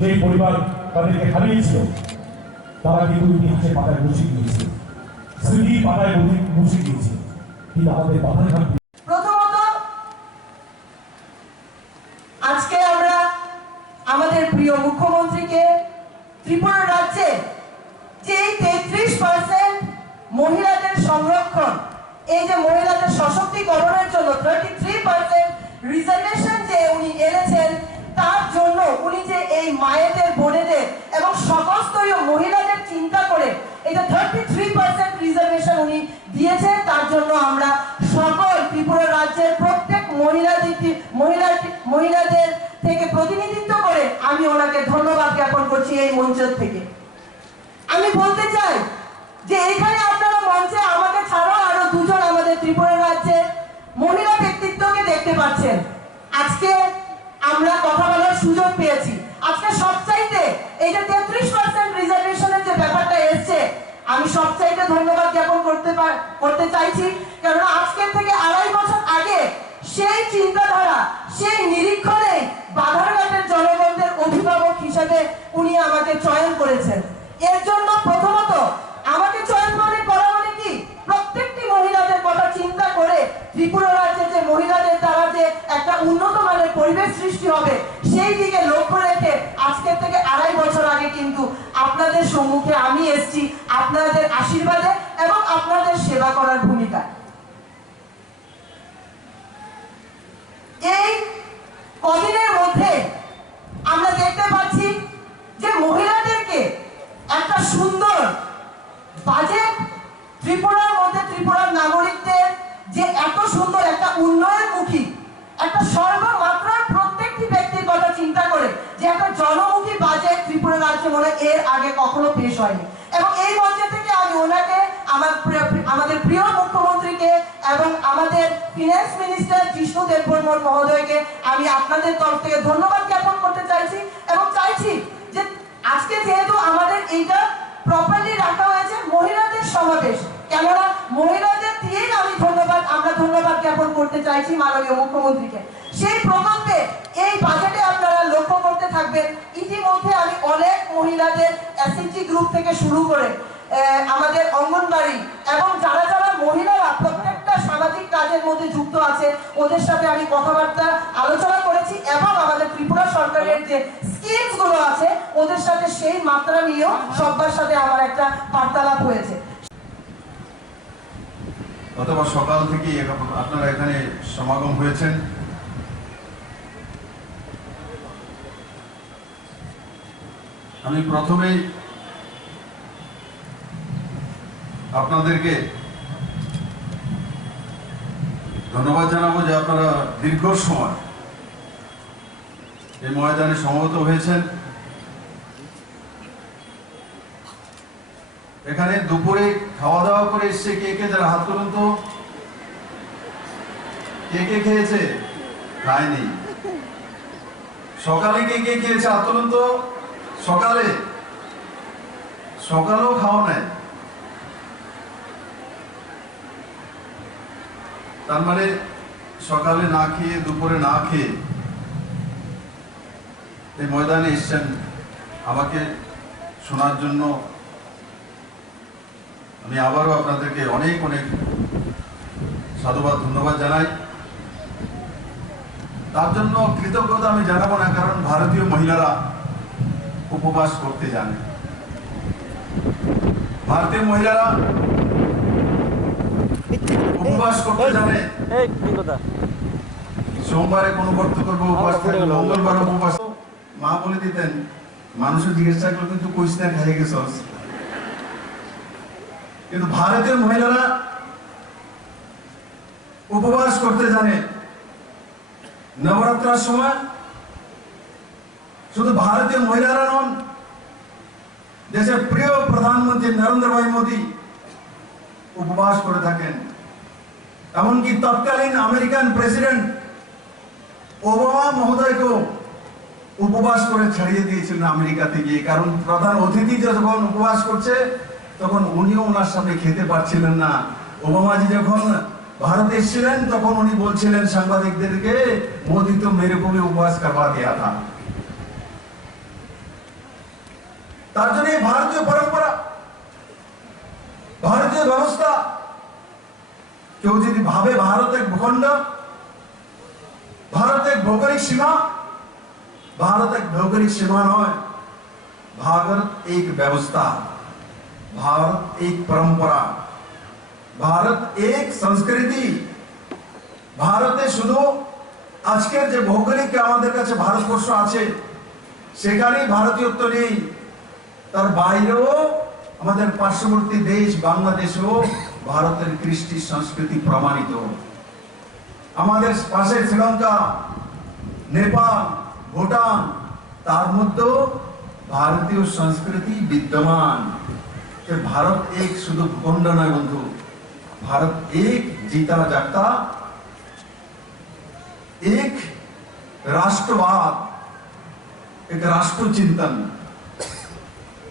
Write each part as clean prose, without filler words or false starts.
যে পরিবার তাদেরকে হারিয়েছিল তারা কিন্তু ইতিহাসের পাতায় বসে গিয়েছে, স্মৃতির পাতায় বসে গিয়েছে, কিন্তু আমাদের বাধাঘাট। প্রথমত আজকে আমরা আমাদের প্রিয় মুখ্যমন্ত্রীকে ত্রিপুরা রাজ্যে যে 33% মহিলাদের সংরক্ষণ, এই যে মহিলাদের সশক্তিকরণের জন্য 33% রিজার্ভেশন যে উনি এনেছেন, তার জন্য উনি যে এই মায়েদের, বোনেদের এবং সকল স্তরীয় মহিলাদের চিন্তা করে এই যে 33% রিজার্ভেশন উনি দিয়েছে, তার জন্য আমরা সকল ত্রিপুরা রাজ্যের প্রত্যেক মহিলাদের থেকে প্রতিনিধিত্ব করে আমি ওনাকে ধন্যবাদ জ্ঞাপন করছি এই মঞ্চ থেকে। আমি বলতে চাই যে এখানে আপনারা মঞ্চে আমাকে ছাড়াও আরো দুজন আমাদের ত্রিপুরা রাজ্যের মহিলা ব্যক্তিত্বকে দেখতে পাচ্ছেন। আজকে আমরা কথা বলার সুযোগ পেয়েছি। আজকে সবচাইতে এই যে 33% রিজার্ভেশনের যে ব্যাপারটা এসছে, আমি সবচাইতে ধন্যবাদ জ্ঞাপন করতে চাইছি, কারণ আজকে থেকে 2.5 বছর আগে সেই চিন্তাধারা, সেই নিরীক্ষণে বাধারঘাটের জনগণদের অভিভাবক হিসেবে উনি আমাকে চয়ন করেছেন। এর জন্য প্রথমত আমাকে চয়ন করা মানে কি, প্রত্যেকটি মহিলাদের কথা চিন্তা করে ত্রিপুরা রাজ্যে যে মহিলাদের দ্বারা যে একটা উন্নত মানের পরিবেশ সৃষ্টি হবে, সেই দিকে লক্ষ্য রেখে আজকের থেকে 2.5 বছর আগে কিন্তু আপনাদের সম্মুখে আমি এসেছি আপনাদের আশীর্বাদে এবং আপনাদের সেবা করার ভূমিকা। এই কদিনের মধ্যে আমরা দেখতে পাচ্ছি যে মহিলাদেরকে একটা সুন্দর বাজেট, ত্রিপুরার মধ্যে ত্রিপুরার নাগরিকদের যে এত সুন্দর একটা উন্নয়নমুখী, একটা সর্বমাত্রার প্রত্যেকটি ব্যক্তির কথা চিন্তা করে যে একটা জনমুখী বাজেট ত্রিপুরা রাজ্যে মনে এর আগে কখনো পেশ হয়নি। এবং এই মঞ্চ থেকে আমি ওনাকে, আমাদের প্রিয় মুখ্যমন্ত্রীকে এবং আমাদের ফিনান্স মিনিস্টার জিষ্ণু দেববর্মন মহোদয়কে আমি আপনাদের তরফ থেকে ধন্যবাদ জ্ঞাপন করতে চাইছি এবং চাইছি যে আজকে যেহেতু আমাদের এইটা প্রপারলি রাখা হয়েছে মহিলাদের সমাবেশ, কেননা মহিলাদের দিয়েই আমরা ধন্যবাদ জ্ঞাপন করতে চাইছি মাননীয় মুখ্যমন্ত্রীকে। সেই প্রকল্পে এই বাজেটে আপনারা লক্ষ্য করতে থাকবেন, ইতিমধ্যে আমি অনেক মহিলাদের এসএইচজি গ্রুপ থেকে শুরু করে আমাদের অঙ্গনবাড়ি এবং যারা যারা মহিলারা প্রত্যেকটা সামাজিক কাজের মধ্যে যুক্ত আছে, ওদের সাথে আমি কথাবার্তা আলোচনা করেছি এবং আমাদের ত্রিপুরা সরকারের যে স্কিমস গুলো আছে ওদের সাথে সেই মাত্রা নিয়েও সবার সাথে আমার একটা বার্তালাপ হয়েছে। অথবা সকাল থেকে আপনারা এখানে সমাগম হয়েছেন। আমি প্রথমেই আপনাদেরকে ধন্যবাদ জানাবো যে আপনারা দীর্ঘ সময় এই ময়দানে সমবেত হয়েছেন। এখানে দুপুরে খাওয়া দাওয়া করে এসছে কে কে, যারা হাত তুলুন তো। কে কে খেয়েছে? খায়নি। সকালে কে কে খেয়েছে হাত তুলুন তো। সকালেও খাওয়া নাই, তার মানে সকালে না খেয়ে, দুপুরে না খেয়ে এই ময়দানে এসছেন আমাকে শোনার জন্য। আমি আবারও আপনাদেরকে অনেক অনেক সাধুবাদ, ধন্যবাদ জানাই। তার জন্য কৃতজ্ঞতা আমি জানাবো না, কারণ ভারতীয় মহিলারা উপবাস করতে জানে। ভারতীয় মহিলারা উপবাস করতে জানে। সোমবারে কোনো ব্রত করবো উপবাস থাকবে, মঙ্গলবার উপবাস। মা বলে দিতেন, মানুষের জিজ্ঞাসা করলো কিন্তু কইস না খাইয়ে গেছস। কিন্তু ভারতীয় মহিলারা উপবাস করতে জানে। নবরাত্রার সময় শুধু ভারতীয় মহিলারা নন, দেশের প্রিয় প্রধানমন্ত্রী নরেন্দ্র ভাই মোদী উপবাস করে থাকেন। এমনকি তৎকালীন আমেরিকান প্রেসিডেন্ট ওবামা মহোদয়কেও উপবাস করে ছাড়িয়ে দিয়েছিলেন আমেরিকাতে গিয়ে, কারণ প্রধান অতিথি যখন উপবাস করছে তখন উনিও ওনার সামনে খেতে পারছিলেন না। ওবামাজি যখন ভারতে এসেছিলেন তখন উনি বলছিলেন সাংবাদিকদেরকে, মোদি তো মেরে को भी उपवास करवा दिया था। তার জন্য এই ভারতীয় পরম্পরা, ভারতীয় ব্যবস্থা। কেউ যদি ভাবে ভারত এক ভূখণ্ড, ভারত এক ভৌগোলিক সীমা, भारत एक भौगोलिक सीमा नয়, भारत एक व्यवस्था, भारत एक परंपरा, भारत एक संस्कृति। ভারতে শুধু আজকের যে ভৌগোলিক আমাদের কাছে ভারতবর্ষ আছে সেখানেই ভারতীয়ত্ব নেই, তার বাইরেও আমাদের পার্শ্ববর্তী দেশ বাংলাদেশেও ভারতের কৃষ্টি সংস্কৃতি প্রমাণিত। আমাদের পাশে শ্রীলঙ্কা, নেপাল, ভুটান, তার মধ্যেও ভারতীয় সংস্কৃতি বিদ্যমান। भारत एक शुद्ध भूखंड नয় बंधु, भारत एक जीता जागता एक राष्ट्रवाद, एक राष्ट्र चिंतन।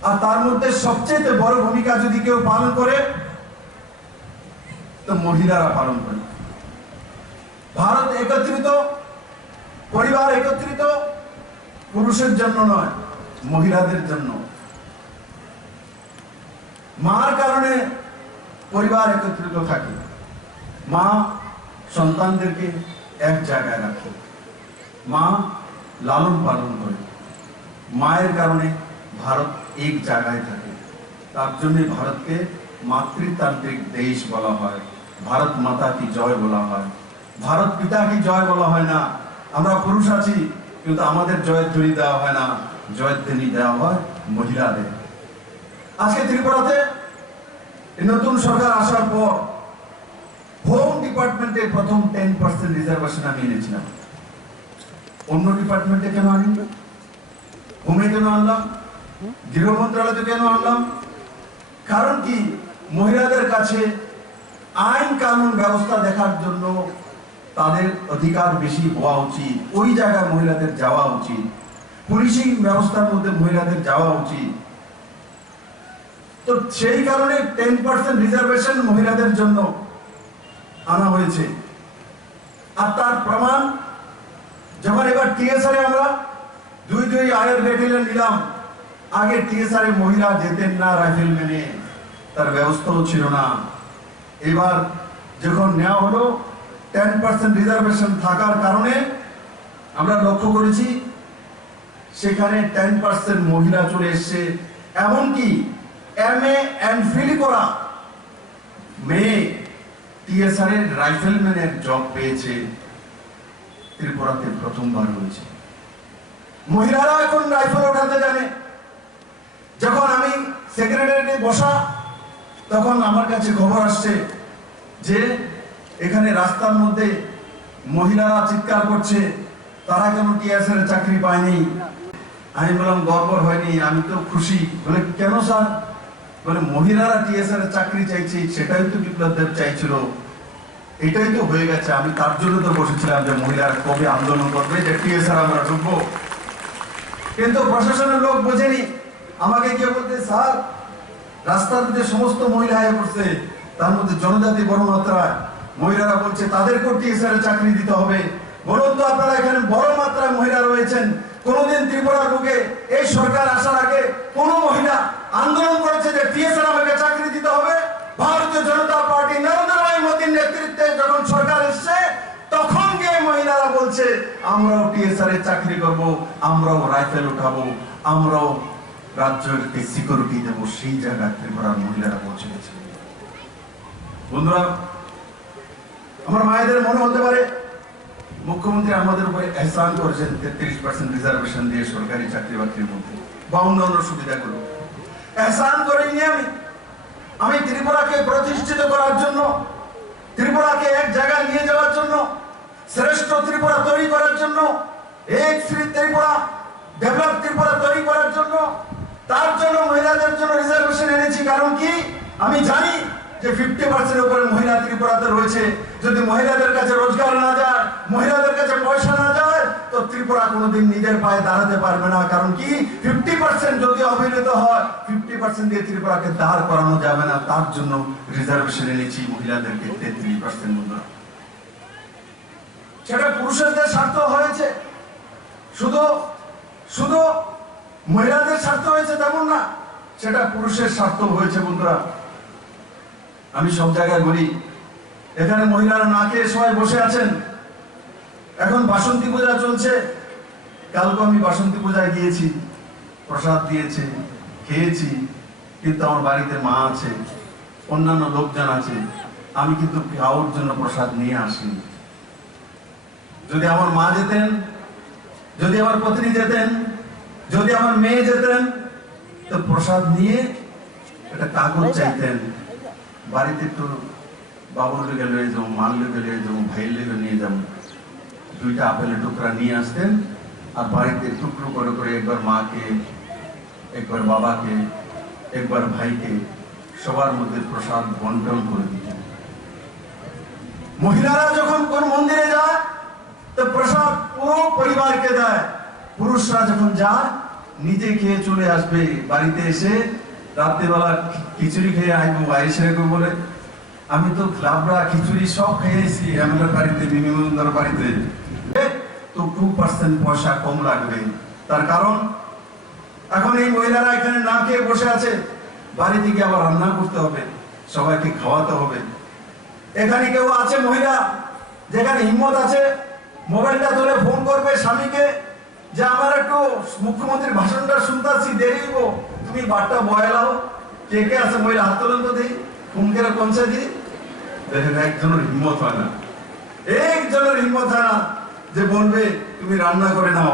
और तार मध्य सबचेয়ে बड़ भूमिका यदि केउ पालन करे तो महिलारा पालन करे। भारत एकत्रित परिवार, एकत्रित पुरुषের জন্য নয়, মহিলাদের জন্য। মার কারণে পরিবার একত্রিত থাকে, মা সন্তানদেরকে এক জায়গায় রাখে, মা লালন পালন করে, মায়ের কারণে ভারত এক জায়গায় থাকে। তার জন্য ভারতকে মাতৃতান্ত্রিক দেশ বলা হয়, ভারত মাতা কি জয় বলা হয়, ভারত পিতা কি জয় বলা হয় না। আমরা পুরুষ আছি কিন্তু আমাদের জয়ধ্বনি দেওয়া হয় না, জয়ধ্বনি দেওয়া হয় মহিলাদের। আজকে ত্রিপুরাতে নতুন সরকার আসার পর হোম ডিপার্টমেন্টে প্রথম 10% রিজার্ভেশন আমি এনেছিলাম। অন্য ডিপার্টমেন্টে কেন আনি? হোমে কেন আনলাম? গৃহ মন্ত্রণালয়ে কেন আনলাম? কারণ কি, মহিলাদের কাছে আইন কানুন ব্যবস্থা দেখার জন্য তাদের অধিকার বেশি হওয়া উচিত, ওই জায়গায় মহিলাদের যাওয়া উচিত, পুলিশিং ব্যবস্থার মধ্যে মহিলাদের যাওয়া উচিত। তো সেই কারণে 10% রিজার্ভেশন মহিলাদের জন্য আনা হয়েছে। আর তার প্রমাণ যখন এবার টিএসআর এ আমরা 2 আয়ের ব্যাটালিয়ন নিলাম, আগে টিএসআর এ মহিলা যেতেন না, রাইফেলম্যানে তার ব্যবস্থাও ছিল না। এবার যখন নেওয়া হলো 10% রিজার্ভেশন থাকার কারণে আমরা লক্ষ্য করেছি সেখানে 10% মহিলা চলে এসছে। এমনকি এমএ এমফিল করা মেয়ে টিএসআর এর রাইফেলম্যানের জব পেয়েছে, ত্রিপুরাতে প্রথমবার হয়েছে। মহিলারা এখন রাইফেল ওঠাতে জানে। যখন আমি সেক্রেটারিয়েটে বসা তখন আমার কাছে খবর আসছে যে এখানে রাস্তার মধ্যে মহিলারা চিৎকার করছে, তারা কেন টিএসআর এর চাকরি পায়নি। আমি বললাম গর্ব হয়নি, আমি তো খুশি। বলে কেন স্যার? বলে মহিলারা টিএসআর এর চাকরি চাইছে, সেটাই তো বিপ্লব দেব চাইছিল, এটাই তো হয়ে গেছে। আমি তার জন্য তো বসেছিলাম যে মহিলারা কবে আন্দোলন করবে যে টিএসআর আমরা ঢুকবো। কিন্তু প্রশাসনের লোক বোঝেনি। আমাকে কে বলতে, স্যার রাস্তার মধ্যে সমস্ত মহিলা হয়ে পড়ছে, তার মধ্যে জনজাতি বড় মাত্রায়, মহিলারা বলছে তাদেরকেও টিএসআর এর চাকরি দিতে হবে। বলুন তো আপনারা এখানে বড় মাত্রায় মহিলা রয়েছেন, কোনদিন ত্রিপুরার বুকে এই সরকার আসার আগে কোন মহিলা আন্দোলন করেছে যে টিএসআর আমাকে চাকরি দিতে হবে? ভারতীয় জনতা পার্টি নরেন্দ্র ভাই মোদীর নেতৃত্বে যখন সরকার এসছে তখন গিয়ে মহিলারা বলছে আমরাও টিএসআর এর চাকরি করব, আমরাও রাইফেল উঠাবো, আমরাও রাজ্যকে সিকিউরিটি দেবো। সেই জায়গায় ত্রিপুরার মহিলারা পৌঁছে গেছে। বন্ধুরা, আমার মায়েদের মনে হতে পারে মুখ্যমন্ত্রী আমাদের উপরে এহসান করেছেন 33% রিজার্ভেশন দিয়ে সরকারি চাকরি বাকরির মধ্যে বা অন্যান্য সুবিধাগুলো। এহসান করিনি আমি ত্রিপুরাকে প্রতিষ্ঠিত করার জন্য, ত্রিপুরাকে এক জায়গায় নিয়ে যাওয়ার জন্য, শ্রেষ্ঠ ত্রিপুরা তৈরি করার জন্য, এক শ্রী ত্রিপুরা, ডেভেলপ ত্রিপুরা তৈরি করার জন্য, তার জন্য মহিলাদের জন্য রিজার্ভেশন এনেছি। কারণ কি, আমি জানি যে 50% উপরে মহিলা ত্রিপুরাতে রয়েছে। যদি মহিলাদের কাছে রোজগার না যায়, মহিলাদের কাছে পয়সা না যায়, তো ত্রিপুরা কোনোদিন নিজের পায়ে দাঁড়াতে পারবে না। কারণ কি, 50% যদি অবহেলিত হয়, 50% দিয়ে ত্রিপুরাকে দাঁড় করানো যাবে না। তার জন্য রিজার্ভেশন এনেছি মহিলাদেরকে 33% বন্ধুরা। সেটা পুরুষদের স্বার্থ হয়েছে, শুধু শুধু মহিলাদের স্বার্থ হয়েছে তেমন না, সেটা পুরুষের স্বার্থ হয়েছে। বন্ধুরা, আমি সব জায়গায় বলি, এখানে মহিলারা না খেয়ে সবাই বসে আছেন। এখন বাসন্তী পূজা চলছে, কালকে আমি বাসন্তী পূজায় গিয়েছি, প্রসাদ দিয়েছে, খেয়েছি, কিন্তু আমার বাড়িতে মা আছে, অন্যান্য লোকজন আছে, আমি কিন্তু কারোর জন্য প্রসাদ নিয়ে আসিনি। যদি আমার মা যেতেন, যদি আমার পত্নী যেতেন, যদি আমার মেয়ে যেতেন, তো প্রসাদ নিয়ে একটা কাগজ চাইতেন, বাড়িতে একটু বাবুর লেগে লয়ে যাবো, মার লেগে লয়ে যাবো, ভাইয়ের লেগে নিয়ে যাবো, 2টা আপেলের টুকরা নিয়ে আসতেন, আর বাড়িতে টুকরো করে করে একবার মাকে, একবার বাবাকে, একবার ভাইকে, সবার মধ্যে প্রসাদ বন্টন করে দিতেন। মহিলারা যখন কোন মন্দিরে যায় তো প্রসাদ পুরো পরিবারকে দেয়। পুরুষরা যখন যায় নিজে খেয়ে চলে আসবে, বাড়িতে এসে রাত্রেবেলা খিচুড়ি খেয়ে আসবো, এসে বলে আমি তো লাবড়া খিচুড়ি সব খেয়েছি আমার বাড়িতে, মিনিমন্দার বাড়িতে, তো 2% পয়সা কম লাগবে। তার কারণ এখন এই মহিলারা এখানে না খেয়ে বসে আছে, বাড়িতে গিয়ে আবার রান্না করতে হবে, সবাইকে খাওয়াতে হবে। এখানে কেউ আছে মহিলা যেখানে হিম্মত আছে, মোবাইলটা ধরে ফোন করবে স্বামীকে যে আমার একটু মুখ্যমন্ত্রীর ভাষণটা শুনতেছি, দেরি হইব, তুমি বারটা বয়ালাও। কে কে আছে মহিলা? হাত তোলেন তো দিই, ফোন করে পৌঁছে দিই। দেখেন, একজনের হিম্মত হয় না, একজনের হিম্মত হয় না যে বলবে তুমি রান্না করে নাও।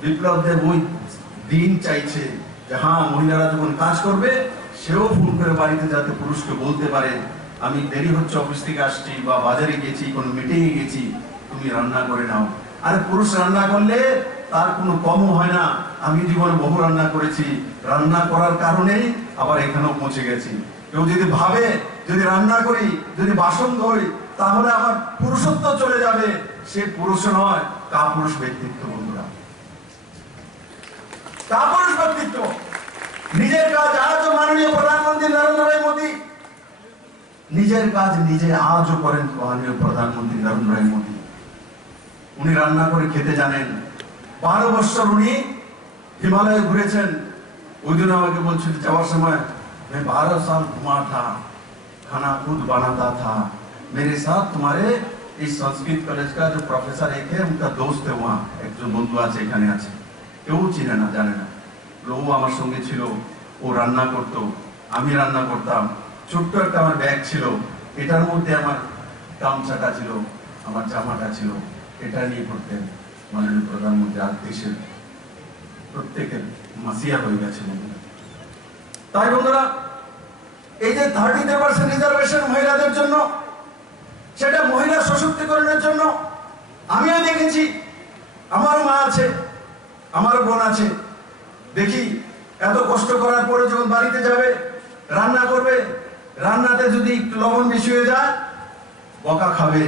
বিপ্লব দেব ওই দিন চাইছে যে হ্যাঁ, মহিলারা যখন কাজ করবে সেও ফোন করে বাড়িতে যাতে পুরুষকে বলতে পারে আমি দেরি হচ্ছে, অফিস থেকে আসছি বা বাজারে গেছি, কোনো মিটিংয়ে গেছি, তুমি রান্না করে নাও। আর পুরুষ রান্না করলে তার কোনো কমও হয় না। আমি জীবনে বহু রান্না করেছি, রান্না করার কারণেই আবার এখানেও পৌঁছে গেছি। কেউ যদি ভাবে যদি রান্না করি, যদি বাসন ধরি, তাহলে আমার পুরুষত্ব চলে যাবে, সে পুরুষ নয়, কাপুরুষ ব্যক্তিত্ব। বন্ধুরা, কাপুরুষ ব্যক্তিত্ব। নিজের কাজ আজও মাননীয় প্রধানমন্ত্রী নরেন্দ্র ভাই মোদী নিজের কাজ নিজে আজও করেন। মাননীয় প্রধানমন্ত্রী নরেন্দ্র ভাই মোদী উনি রান্না করে খেতে জানেন। 12 বছর উনি হিমালয়ে ঘুরেছেন। ওই দিন আমাকে বলছিল যাওয়ার সময়, मैं 12 साल घुमा था, खाना खुद बनाता था, मेरे साथ तुम्हारे इस संस्कृत कॉलेज का जो प्रोफेसर एक है, उनका दोस्त है, वहाँ एक जो বন্ধু আছে এখানে আছে, কেউ চিনে না, জানে না। ও আমার সঙ্গে ছিল, ও রান্না করতো, আমি রান্না করতাম। ছোট্ট একটা আমার ব্যাগ ছিল, এটার মধ্যে আমার গামছাটা ছিল, আমার জামাটা ছিল, এটা নিয়ে করতেন মাননীয় প্রধানমন্ত্রী। আর দেশের প্রত্যেকের মাসিয়া হয়ে গেছে। তাই বন্ধুরা, এই যে 33% রিজার্ভেশন মহিলাদের জন্য, সেটা মহিলা সশক্তিকরণের জন্য। আমিও দেখেছি, আমার মা আছে, আমার বোন আছে, দেখি এত কষ্ট করার পরে যখন বাড়িতে যাবে রান্না করবে, রান্নাতে যদি একটু লবণ বেশি হয়ে যায় বকা খাবে।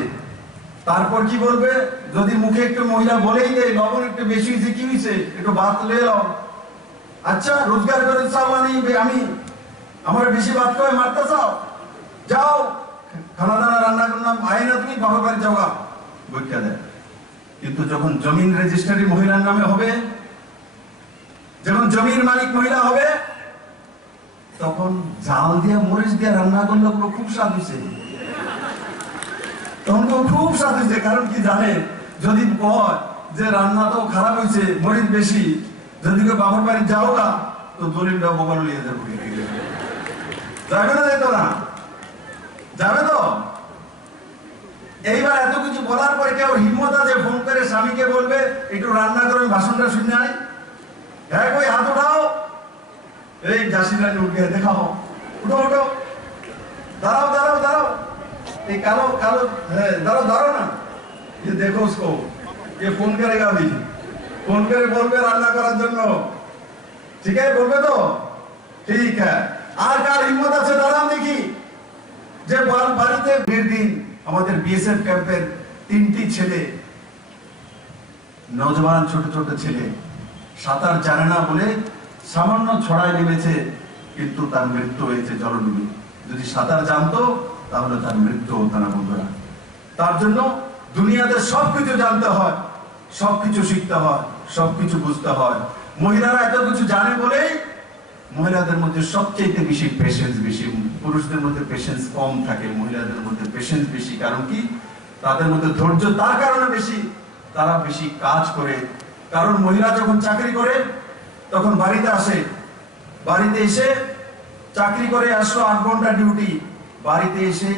তারপর কি বলবে? যদি মুখে একটু মহিলা বলেই দেয় লবণ একটু বেশি হয়েছে, কি হয়েছে, একটু ভাত লয়ে নাও। আচ্ছা, রোজগার করে চাওয়া নেই, আমি আমার বেশি ভাত খাওয়াই মারতে চাও, যাও খানা দানা রান্না করলাম, আয় না তুমি বাবার বাড়ি যাওয়া, বইটা দেয়। কিন্তু যখন জমিন রেজিস্ট্রি মহিলার নামে হবে, যখন জমির মালিক মহিলা হবে, তখন জাল দিয়ে মরিচ দিয়ে রান্না করলে খুব স্বাদ হয়েছে, তখন খুব স্বাদ হয়েছে। কারণ কি জানে, যদি কয় যে রান্না তো খারাপ হয়েছে, মরিচ বেশি, যদি কেউ বাবার বাড়ি যাও না, তো দলিলটা বোকাল নিয়ে যাবো। যাবে না, যেত না, যাবে তো। এইবার এত কিছু বলার পরে কেউ হিম্মত আছে ফোন করে স্বামীকে বলবে একটু রান্না করে ভাষণটা শুনে আয়? হ্যাঁ, কই হাত উঠাও, এই জাসিরা উঠে দেখাও, উঠো উঠো, দাঁড়াও দাঁড়াও দাঁড়াও, এই কালো কালো, হ্যাঁ দাঁড়াও দাঁড়াও না, ये देखो उसको, ये फोन करेगा अभी, फोन करे বলবে রান্না করার জন্য, ঠিক আছে? বলবে তো, ঠিক আছে। আর কার হিম্মত আছে দাঁড়ান দেখি, যে বাড়িতে বিয়ের দিন আমাদের বিএসএফ ক্যাম্পের 3টি ছেলে, নজওয়ান ছোট ছোট ছেলে, সাঁতার জানে না বলে সামান্য ছড়ায় নেমেছে, কিন্তু তার মৃত্যু হয়েছে জলডুবে। যদি সাঁতার জানতো তাহলে তার মৃত্যু হতো না। বন্ধুরা, তার জন্য দুনিয়াতে সবকিছু জানতে হয়, সবকিছু শিখতে হয়, সবকিছু বুঝতে হয়। মহিলারা এত কিছু জানে বলেই মহিলাদের মধ্যে সবচেয়ে বেশি পেশেন্স বেশি, পুরুষদের মধ্যে পেশেন্স কম থাকে, মহিলাদের মধ্যে পেশেন্স বেশি। কারণ কি? তাদের মধ্যে ধৈর্য তার কারণে বেশি, তারা বেশি কাজ করে। কারণ মহিলা যখন চাকরি করে তখন বাড়িতে আসে, বাড়িতে এসে চাকরি করে আসলো 8 ঘন্টা ডিউটি, বাড়িতে এসে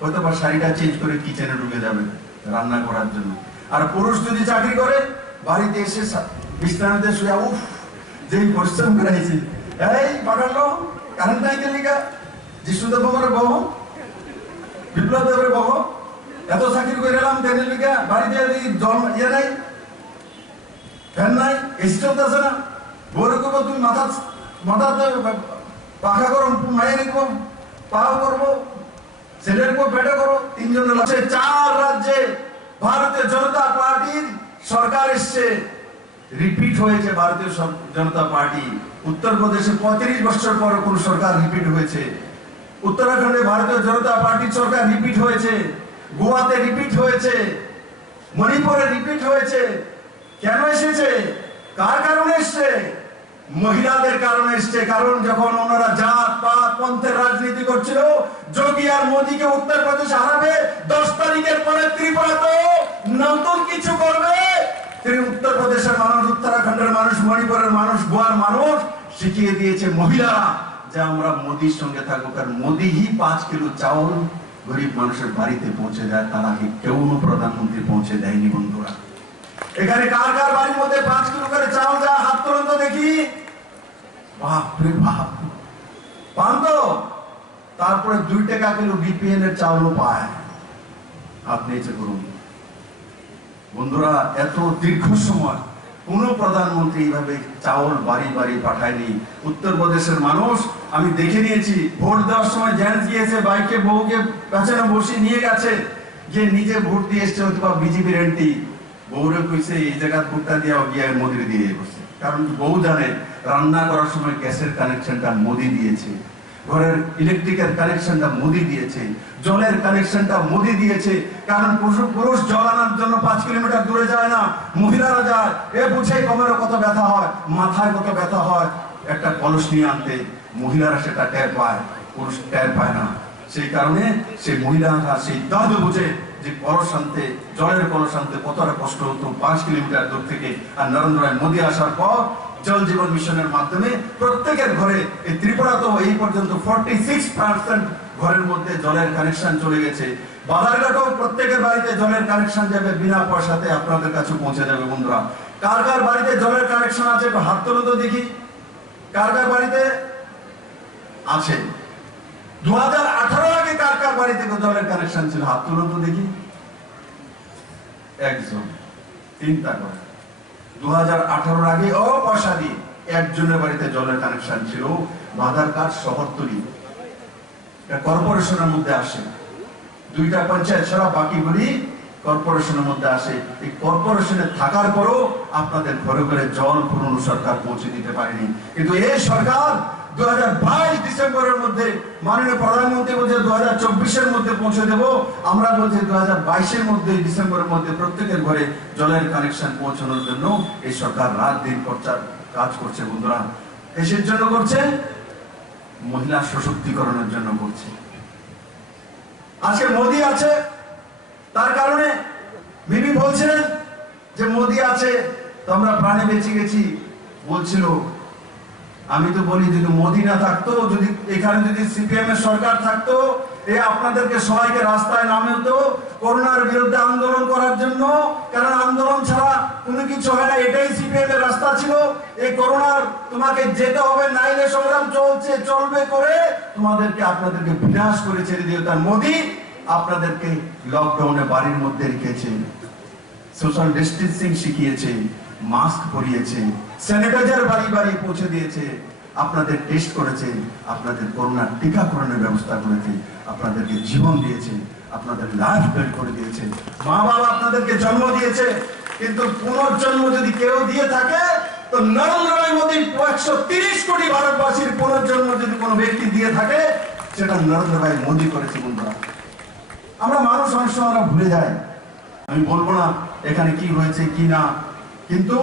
হয়তো বা শাড়িটা চেঞ্জ করে কিচেনে ঢুকে যাবে রান্না করার জন্য। আর পুরুষ যদি চাকরি করে বাড়িতে এসে বিছানাতে শুয়ে উফ যেই পরিশ্রম করেছি, এই পাঠালো কারেন্ট নাই কেলিকা যিশুদেব আমার বহ বিপ্লব দেবের বহ এত চাকরি করে এলাম তেলের লিখা বাড়িতে জল ইয়ে নাই, ফ্যান নাই, এসি চলতেছে না, বউরে করবো তুমি মাথাতে পাখা করো, মায়ে নিবো, পাও করবো, ছেলের উপর পেটে করো, 3 জনের আছে। 4 রাজ্যে ভারতীয় জনতা পার্টির সরকার এসছে, রিপিট হয়েছে ভারতীয় জনতা পার্টি। উত্তরপ্রদেশে 35 বছর পর কোন সরকার রিপিট হয়েছে, উত্তরাখণ্ডে ভারতীয় জনতা পার্টির সরকার রিপিট হয়েছে, গোয়াতে রিপিট হয়েছে, মণিপুরে রিপিট হয়েছে। কেন এসেছে? কার কারণে এসছে? মহিলাদের কারণে এসছে। কারণ যখন ওনারা জাত পাত পন্থের রাজনীতি করছিল, যোগী আর মোদীকে উত্তরপ্রদেশ হারাবে, 10 তারিখের পরে ত্রিপুরা তো নতুন কিছু করবে। উত্তরপ্রদেশের মানুষ, উত্তরাখণ্ডের মানুষ, মণিপুরের মানুষ, গোয়ার মানুষ শিখিয়ে দিয়েছে মহিলারা যে আমরা মোদীর সঙ্গে থাকবো। কারণ মোদীই 5 কিলো চাউল গরিব মানুষের বাড়িতে পৌঁছে দেয়, তার আগে কেউ প্রধানমন্ত্রী পৌঁছে দেয়নি। বন্ধুরা, এখানে কার কার বাড়ির মধ্যে 5 কিলো করে চাউল যায়? হাত তুলুন তো দেখি। বাপরে বাপ, পান তো? তারপরে 2 টাকা কিলো বিপিএল এর চাউলও পায়। আপনি এটা করুন। বন্ধুরা, এত দীর্ঘ সময় কোন প্রধানমন্ত্রী এইভাবে চাউল বাড়ি বাড়ি পাঠায়নি। উত্তরপ্রদেশের মানুষ আমি দেখে নিয়েছি, ভোট দেওয়ার সময় জেন্টস গিয়েছে, বাইকে বউকে পেছনে বসিয়ে নিয়ে গেছে, যে নিজে ভোট দিয়ে এসছে অথবা বিজেপির এমপি, বউরে কইছে এই জায়গা ভোটটা দিয়ে গিয়ে মোদি দিয়ে বসে। কারণ বউ জানে রান্না করার সময় গ্যাসের কানেকশনটা মোদি দিয়েছে, ঘরের ইলেকট্রিকের কানেকশনটা মোদি দিয়েছে, জলের কানেকশনটা মোদি দিয়েছে। কারণ পুরুষ জল আনার জন্য 5 কিলোমিটার দূরে যায় না, মহিলারা যায়। এ বুঝে কোমরে কত ব্যথা হয়, মাথায় কত ব্যথা হয়, একটা কলস নিয়ে আনতে মহিলারা সেটা টের পায়, পুরুষ টের পায় না। সেই কারণে সেই মহিলারা সেই দর্দ বুঝে যে কলস আনতে, জলের কলস আনতে কতটা কষ্ট হতো 5 কিলোমিটার দূর থেকে। আর নরেন্দ্র মোদী আসার পর জল জীবন মিশনের মাধ্যমে প্রত্যেকের ঘরে, এই ত্রিপুরা তো এই পর্যন্ত 46% ঘরের মধ্যে জলের কানেকশন চলে গেছে। বাজারঘাটও প্রত্যেকের বাড়িতে জলের কানেকশন যাবে, বিনা পয়সাতে আপনাদের কাছে পৌঁছে যাবে। বন্ধুরা, কার কার বাড়িতে জলের কানেকশন আছে একটু হাত তোলো তো দেখি। কার কার বাড়িতে আছে? 2018 আগে কার কার বাড়িতে জলের কানেকশন ছিল? হাত তুলো তো দেখি। একজন। চিন্তা করে, 2018 আগে পয়সা দিয়ে একজনের বাড়িতে জলের কানেকশন ছিল। বাধারকাট শহরতলি কর্পোরেশনের মধ্যে আসে, 2টা পঞ্চায়েত ছাড়া বাকিগুলি কর্পোরেশনের মধ্যে আসে। এই কর্পোরেশনে থাকার পরও আপনাদের ঘরে ঘরে জল পুরনো সরকার পৌঁছে দিতে পারেনি। কিন্তু এই সরকার 2022 ডিসেম্বরের মধ্যে মাননীয় প্রধানমন্ত্রী বলছে 2024-এর মধ্যে পৌঁছে দেব। আমরা বলছি 2022-এর মধ্যে, ডিসেম্বরের মধ্যে প্রত্যেকের ঘরে জলের কানেকশন পৌঁছানোর জন্য এই সরকার রাত দিন কাজ করছে। বন্ধুরা, দেশের জন্য করছে, মহিলা সশক্তিকরণের জন্য করছে। আজকে মোদী আছে, তার কারণে বিবি বলছিলেন যে মোদী আছে তো আমরা প্রাণে বেঁচে গেছি। বলছিল, আমি তো বলি যদি মোদী না থাকতো, যদি এখানে যদি সিপিএম এর সরকার থাকতো, আপনাদেরকে সবাইকে রাস্তায় নামে হতো করোনার বিরুদ্ধে আন্দোলন করার জন্য। কারণ আন্দোলন ছাড়া কোনো কিছু হয় না, এটাই সিপিএম এর রাস্তা ছিল। এই করোনার তোমাকে যেতে হবে, নাইলে সংগ্রাম চলবে করে তোমাদেরকে আপনাদেরকে বিনাশ করে ছেড়ে দিও। তার মোদী আপনাদেরকে লকডাউনে বাড়ির মধ্যে রেখেছে, সোশ্যাল ডিস্টেন্সিং শিখিয়েছে, মাস্ক পরিয়েছে, স্যানিটাইজার বাড়ি বাড়ি পৌঁছে দিয়েছে, আপনাদের টেস্ট করেছে, আপনাদের করোনা টিকাকরণের ব্যবস্থা করেছে, আপনাদেরকে জীবন দিয়েছে, আপনাদের লাইফ বেল্ট করে দিয়েছে। মা বাবা আপনাদেরকে জন্ম দিয়েছে। কিন্তু পুনর্জন্ম যদি কেউ দিয়ে থাকে তো নরেন্দ্র মোদী 130 কোটি ভারতবাসীর পুনর্জন্ম যদি কোনো ব্যক্তি দিয়ে থাকে, সেটা নরেন্দ্র মোদী করেছে। বন্ধুরা, আমরা মানুষ অনেক সময় আমরা ভুলে যাই। আমি বলবো না এখানে কি হয়েছে কি না, কিন্তু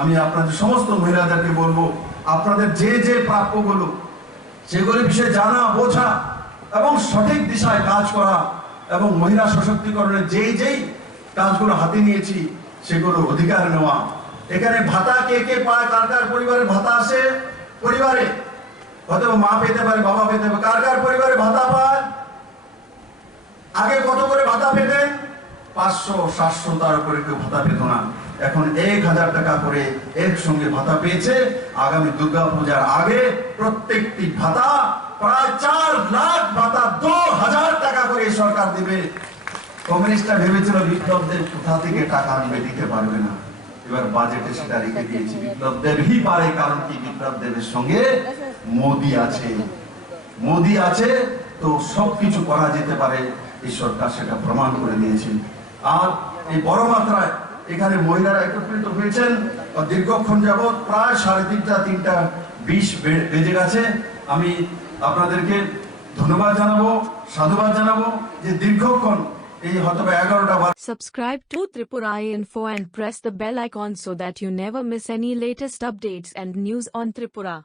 আমি আপনাদের সমস্ত মহিলাদেরকে বলবো, আপনাদের যে যে প্রাপ্যগুলো সেগুলি বিষয়ে জানা, বোঝা এবং সঠিক দিশায় কাজ করা, এবং মহিলা সশক্তিকরণের যেই কাজগুলো হাতে নিয়েছি সেগুলো অধিকার নেওয়া। এখানে ভাতা কে কে পায়, কার কার পরিবারে ভাতা আসে, পরিবারে হয়তো মা পেতে পারে, বাবা পেতে পারে, কার কার পরিবারে ভাতা পায়? আগে কত করে ভাতা পেতেন? 500, 700, তার উপরে কেউ ভাতা পেত না। এখন 1000 টাকা করে একসঙ্গে ভাতা পেয়েছে। আগামী দুর্গা পূজার আগে প্রত্যেকটি ভাতা প্রায় 4 লাখ ভাতা 2000 টাকা করে এই সরকার দিবে। কমিউনিস্টরা ভেবেছিল বিপ্লবদের কোথা থেকে টাকা আনবে, দিতে পারবে না। এবার বাজেটে সেটা রেখে দিয়েছি। বিপ্লব দেবই পারে, কারণ কি বিপ্লব দেবের সঙ্গে মোদি আছে। মোদি আছে তো সবকিছু করা যেতে পারে। এই সরকার সেটা প্রমাণ করে দিয়েছে। আর এই বড় মাত্রায় এখানে মহিলারা একত্রিত হয়েছেন দীর্ঘক্ষণ যাবৎ, প্রায় 3:30, 3:20 বেজে গেছে। আমি আপনাদেরকে ধন্যবাদ জানাবো, সাধুবাদ জানাবো যে দীর্ঘক্ষণ এই হয়তো 11টা বার। Subscribe to Tripura Info and press the bell icon so that you never miss any latest updates and news on Tripura.